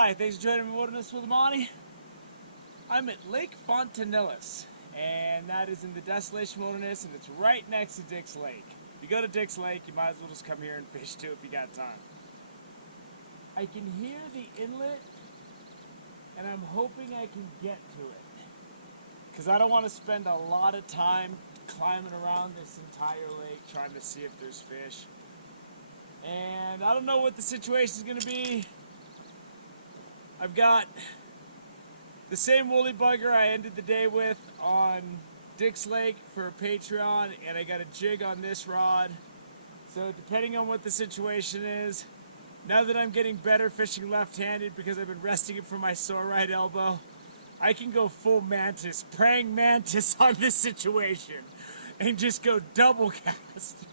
Hi, thanks for joining me Wilderness with Monty. I'm at Lake Fontanillis, and that is in the Desolation Wilderness, and it's right next to Dick's Lake. If you go to Dick's Lake, you might as well just come here and fish too if you got time. I can hear the inlet, and I'm hoping I can get to it, because I don't want to spend a lot of time climbing around this entire lake trying to see if there's fish. And I don't know what the situation is going to be. I've got the same woolly bugger I ended the day with on Dick's Lake for Patreon, and I got a jig on this rod. So depending on what the situation is, now that I'm getting better fishing left-handed because I've been resting it from my sore right elbow, I can go full mantis, praying mantis on this situation and just go double cast.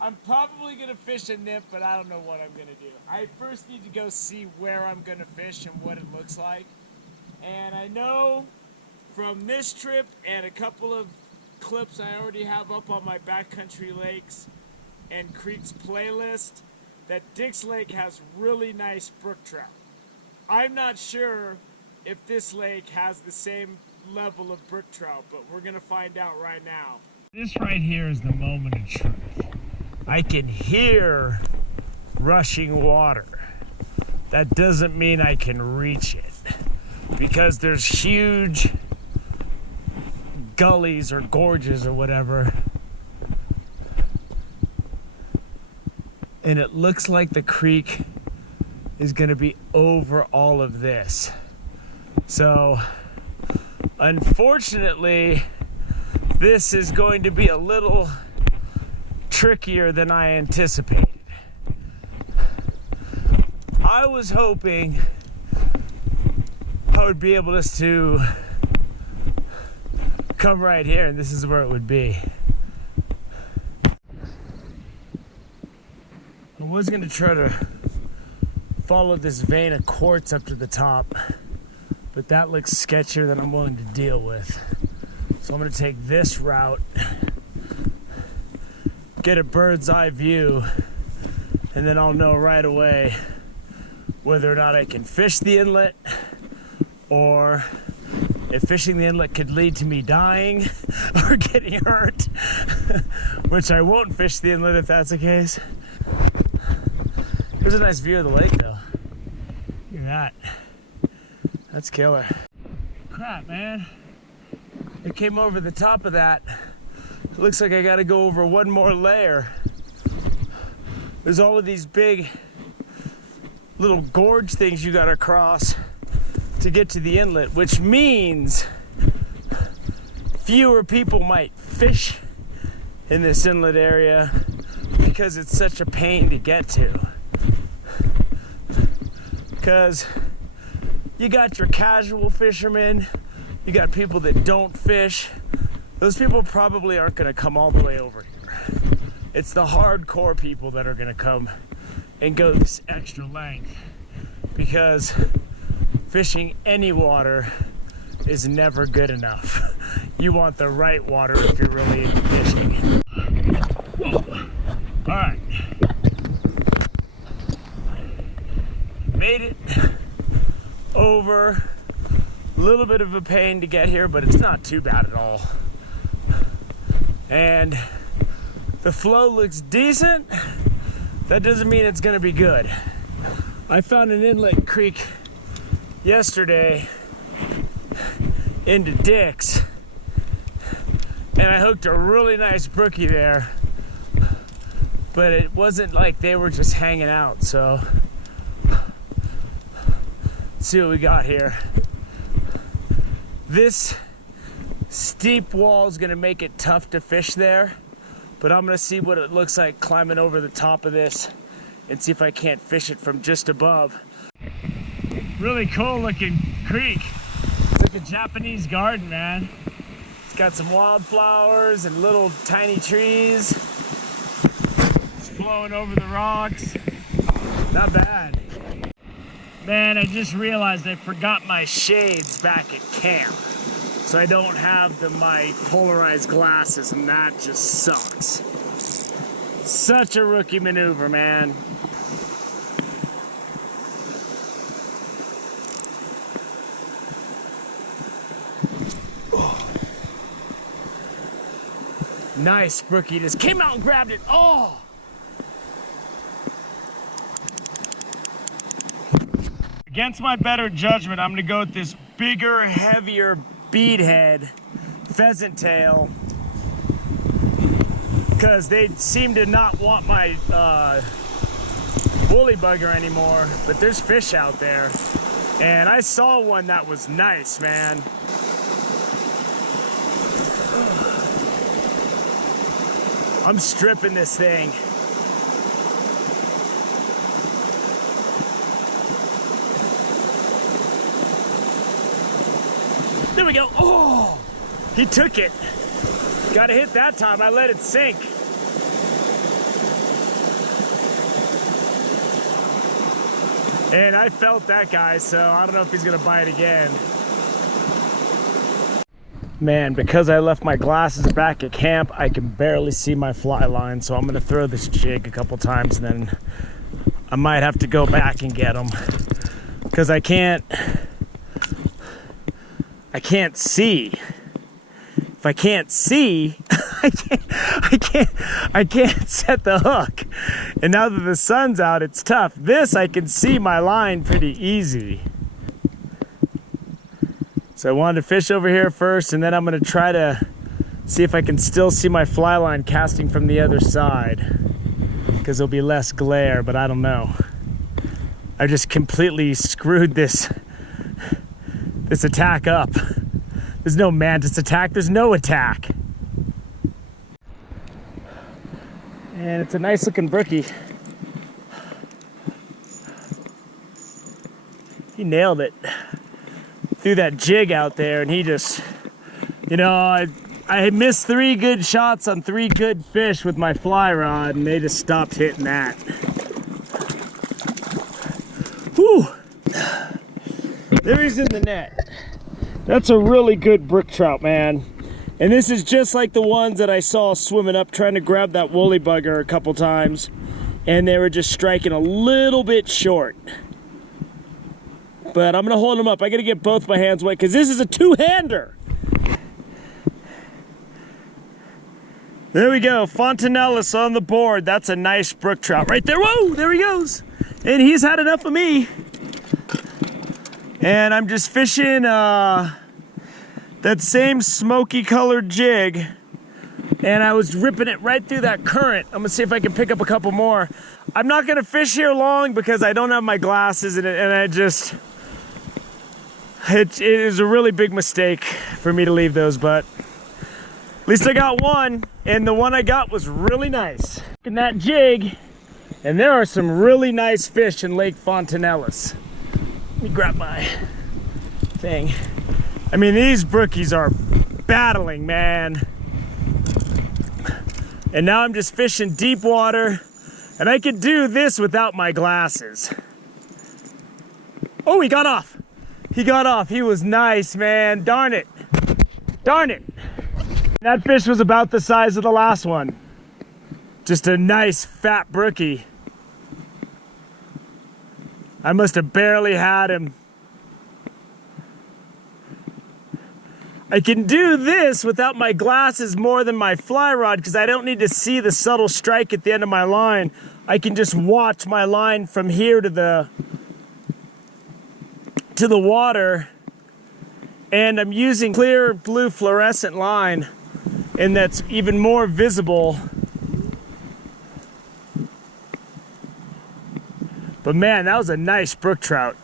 I'm probably going to fish a nip, but I don't know what I'm going to do. I first need to go see where I'm going to fish and what it looks like. And I know from this trip and a couple of clips I already have up on my Backcountry Lakes and Creeks playlist that Dick's Lake has really nice brook trout. I'm not sure if this lake has the same level of brook trout, but we're going to find out right now. This right here is the moment of truth. I can hear rushing water. That doesn't mean I can reach it, because there's huge gullies or gorges or whatever, and it looks like the creek is going to be over all of this. So unfortunately, this is going to be a little trickier than I anticipated. I was hoping I would be able just to come right here, and this is where it would be. I was going to try to follow this vein of quartz up to the top, but that looks sketchier than I'm willing to deal with. So I'm going to take this route, get a bird's eye view, and then I'll know right away whether or not I can fish the inlet, or if fishing the inlet could lead to me dying or getting hurt, which I won't fish the inlet if that's the case. Here's a nice view of the lake though. Look at that. That's killer. Crap, man. I came over the top of that. It looks like I gotta go over one more layer. There's all of these big little gorge things you gotta cross to get to the inlet, which means fewer people might fish in this inlet area because it's such a pain to get to. Because you got your casual fishermen, you got people that don't fish. Those people probably aren't going to come all the way over here. It's the hardcore people that are going to come and go this extra length, because fishing any water is never good enough. You want the right water if you're really into fishing. Whoa. All right. Made it over. A little bit of a pain to get here, but it's not too bad at all. And the flow looks decent. That doesn't mean it's gonna be good. I found an inlet creek yesterday into Dick's, and I hooked a really nice brookie there, but it wasn't like they were just hanging out. So let's see what we got here. This steep wall is gonna make it tough to fish there, but I'm gonna see what it looks like climbing over the top of this and see if I can't fish it from just above. Really cool looking creek. It's like a Japanese garden, man. It's got some wildflowers and little tiny trees. It's flowing over the rocks. Not bad. Man, I just realized I forgot my shades back at camp. So I don't have my polarized glasses, and that just sucks. Such a rookie maneuver, man. Nice, Brookie just came out and grabbed it. Oh! Against my better judgment, I'm gonna go with this bigger, heavier beadhead pheasant tail, because they seem to not want my woolly bugger anymore, but there's fish out there. And I saw one that was nice, man. I'm stripping this thing. There we go. Oh, he took it. Got to hit that time. I let it sink. And I felt that guy, so I don't know if he's gonna bite again. Man, because I left my glasses back at camp, I can barely see my fly line, so I'm gonna throw this jig a couple times and then I might have to go back and get them, because I can't see. If I can't see, I can't set the hook. And now that the sun's out, it's tough. This, I can see my line pretty easy. So I wanted to fish over here first, and then I'm gonna try to see if I can still see my fly line casting from the other side, because there'll be less glare, but I don't know. I just completely screwed this attack up. There's no mantis attack, there's no attack. And it's a nice looking brookie. He nailed it. Threw that jig out there, and he just, you know, I missed 3 good shots on 3 good fish with my fly rod, and they just stopped hitting that. Whew. There he's in the net. That's a really good brook trout, man. And this is just like the ones that I saw swimming up trying to grab that woolly bugger a couple times, and they were just striking a little bit short. But I'm gonna hold them up. I gotta get both my hands wet, because this is a 2-hander. There we go, Fontanelles on the board. That's a nice brook trout right there. Whoa, there he goes. And he's had enough of me. And I'm just fishing that same smoky colored jig, and I was ripping it right through that current. I'm gonna see if I can pick up a couple more. I'm not gonna fish here long because I don't have my glasses, and it is a really big mistake for me to leave those, but at least I got one, and the one I got was really nice. In that jig, and there are some really nice fish in Lake Fontanelles. Let me grab my thing. I mean, these brookies are battling, man. And now I'm just fishing deep water, and I could do this without my glasses. Oh, he got off. He got off. He was nice, man. Darn it. Darn it. That fish was about the size of the last one. Just a nice fat brookie. I must have barely had him. I can do this without my glasses more than my fly rod, because I don't need to see the subtle strike at the end of my line. I can just watch my line from here to the water, and I'm using clear blue fluorescent line, and that's even more visible. But man, that was a nice brook trout.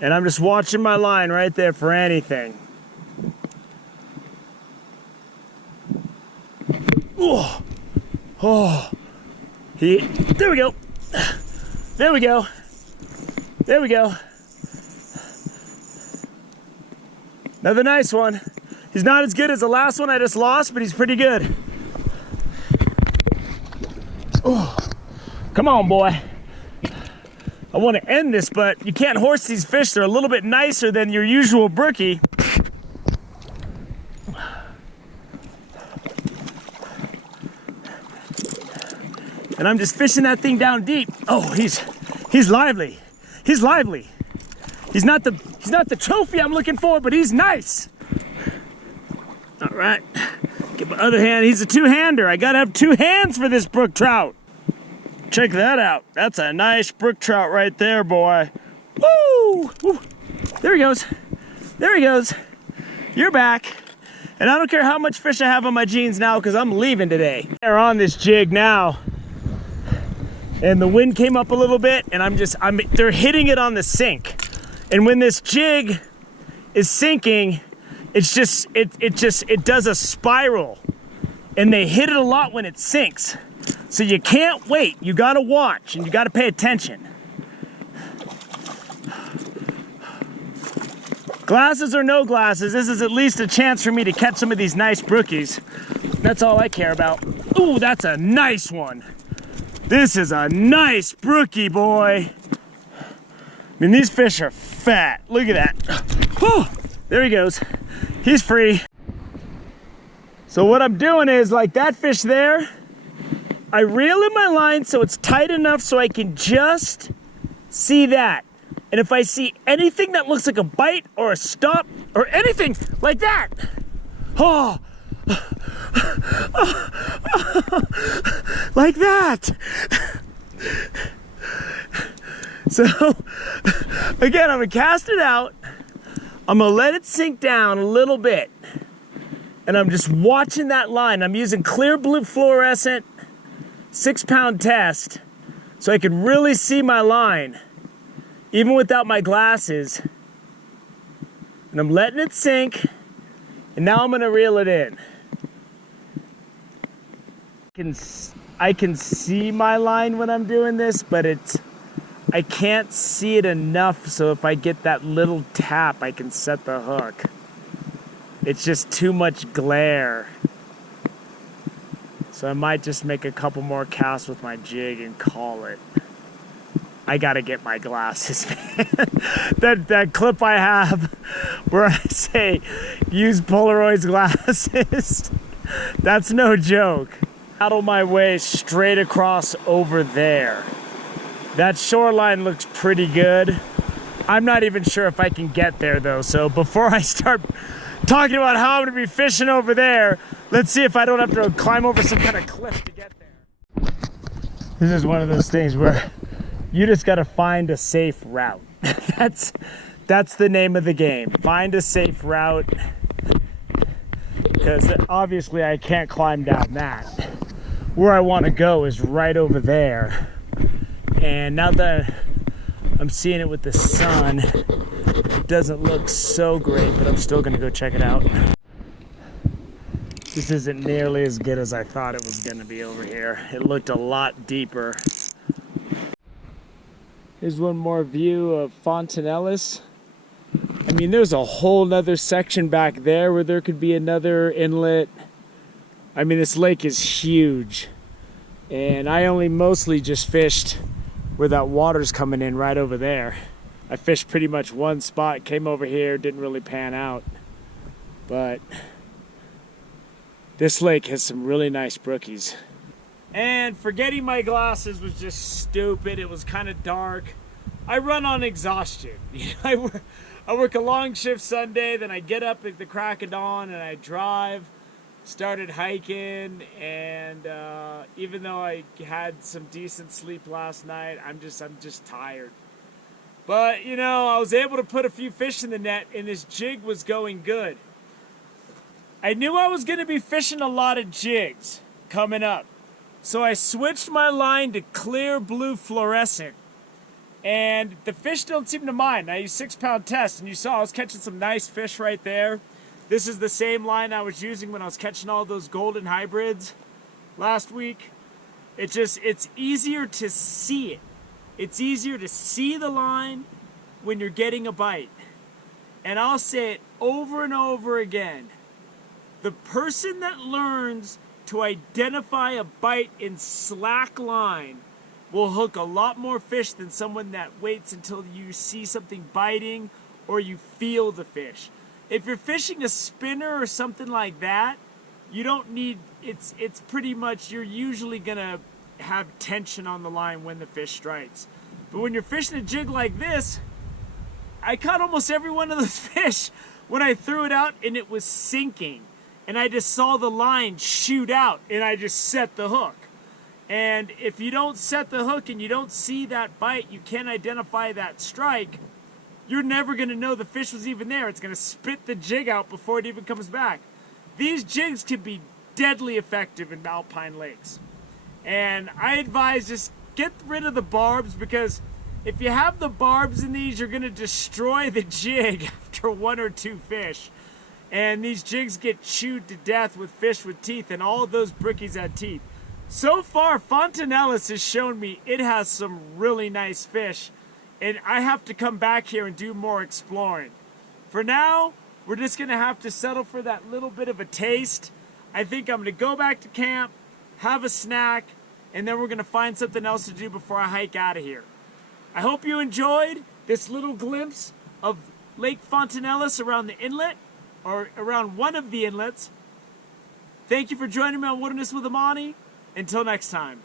And I'm just watching my line right there for anything. Oh, oh, there we go. There we go. There we go. Another nice one. He's not as good as the last one I just lost, but he's pretty good. Oh, come on, boy. I want to end this, but you can't horse these fish. They're a little bit nicer than your usual brookie. And I'm just fishing that thing down deep. Oh, he's lively. He's lively. He's not the He's not the trophy I'm looking for, but he's nice. All right, get my other hand. He's a two-hander. I gotta have two hands for this brook trout. Check that out. That's a nice brook trout right there, boy. Woo! Woo. There he goes. There he goes. You're back. And I don't care how much fish I have on my jeans now because I'm leaving today. They're on this jig now. And the wind came up a little bit and they're hitting it on the sink. And when this jig is sinking, it does a spiral. And they hit it a lot when it sinks. So you can't wait. You gotta watch and you gotta pay attention. Glasses or no glasses, this is at least a chance for me to catch some of these nice brookies. That's all I care about. Ooh, that's a nice one. This is a nice brookie, boy. I mean, these fish are fat. Look at that. Whew, there he goes. He's free. So what I'm doing is, like that fish there, I reel in my line so it's tight enough so I can just see that. And if I see anything that looks like a bite or a stop or anything like that, oh, like that. So, again, I'm gonna cast it out. I'm gonna let it sink down a little bit. And I'm just watching that line. I'm using clear blue fluorescent 6-pound test so I can really see my line. Even without my glasses. And I'm letting it sink, and now I'm gonna reel it in. I can see my line when I'm doing this, but I can't see it enough so if I get that little tap, I can set the hook. It's just too much glare. So I might just make a couple more casts with my jig and call it. I gotta get my glasses, man. that clip I have where I say, use Polaroid's glasses, that's no joke. Paddle my way straight across over there. That shoreline looks pretty good. I'm not even sure if I can get there though, so before I start talking about how I'm gonna be fishing over there, let's see if I don't have to climb over some kind of cliff to get there. This is one of those things where you just gotta find a safe route. That's the name of the game. Find a safe route. Because obviously I can't climb down that. Where I wanna go is right over there. And now that I'm seeing it with the sun, it doesn't look so great, but I'm still gonna go check it out. This isn't nearly as good as I thought it was gonna be over here. It looked a lot deeper. Here's one more view of Fontanelles. I mean, there's a whole nother section back there where there could be another inlet. I mean, this lake is huge. And I only mostly just fished where that water's coming in right over there. I fished pretty much one spot, came over here, didn't really pan out. But this lake has some really nice brookies. And forgetting my glasses was just stupid. It was kind of dark. I run on exhaustion. I work a long shift Sunday, then I get up at the crack of dawn and I drive. Started hiking, and even though I had some decent sleep last night, I'm just tired. But you know, I was able to put a few fish in the net, and this jig was going good. I knew I was going to be fishing a lot of jigs coming up. So I switched my line to clear blue fluorescent. And the fish don't seem to mind. I used 6-pound test, and you saw I was catching some nice fish right there. This is the same line I was using when I was catching all those golden hybrids last week. It's easier to see it. It's easier to see the line when you're getting a bite. And I'll say it over and over again. The person that learns to identify a bite in slack line will hook a lot more fish than someone that waits until you see something biting or you feel the fish. If you're fishing a spinner or something like that, you don't need, it's pretty much, you're usually gonna have tension on the line when the fish strikes. But when you're fishing a jig like this, I caught almost every one of those fish when I threw it out and it was sinking. And I just saw the line shoot out and I just set the hook. And if you don't set the hook and you don't see that bite, you can't identify that strike, you're never going to know the fish was even there. It's going to spit the jig out before it even comes back. These jigs can be deadly effective in alpine lakes. And I advise just get rid of the barbs, because if you have the barbs in these, you're going to destroy the jig after one or two fish. And these jigs get chewed to death with fish with teeth, and all of those brickies had teeth. So far, Fontanelles has shown me it has some really nice fish, and I have to come back here and do more exploring. For now, we're just going to have to settle for that little bit of a taste. I think I'm going to go back to camp, have a snack, and then we're going to find something else to do before I hike out of here. I hope you enjoyed this little glimpse of Lake Fontanelles around the inlet, or around one of the inlets. Thank you for joining me on Wilderness with Amani. Until next time.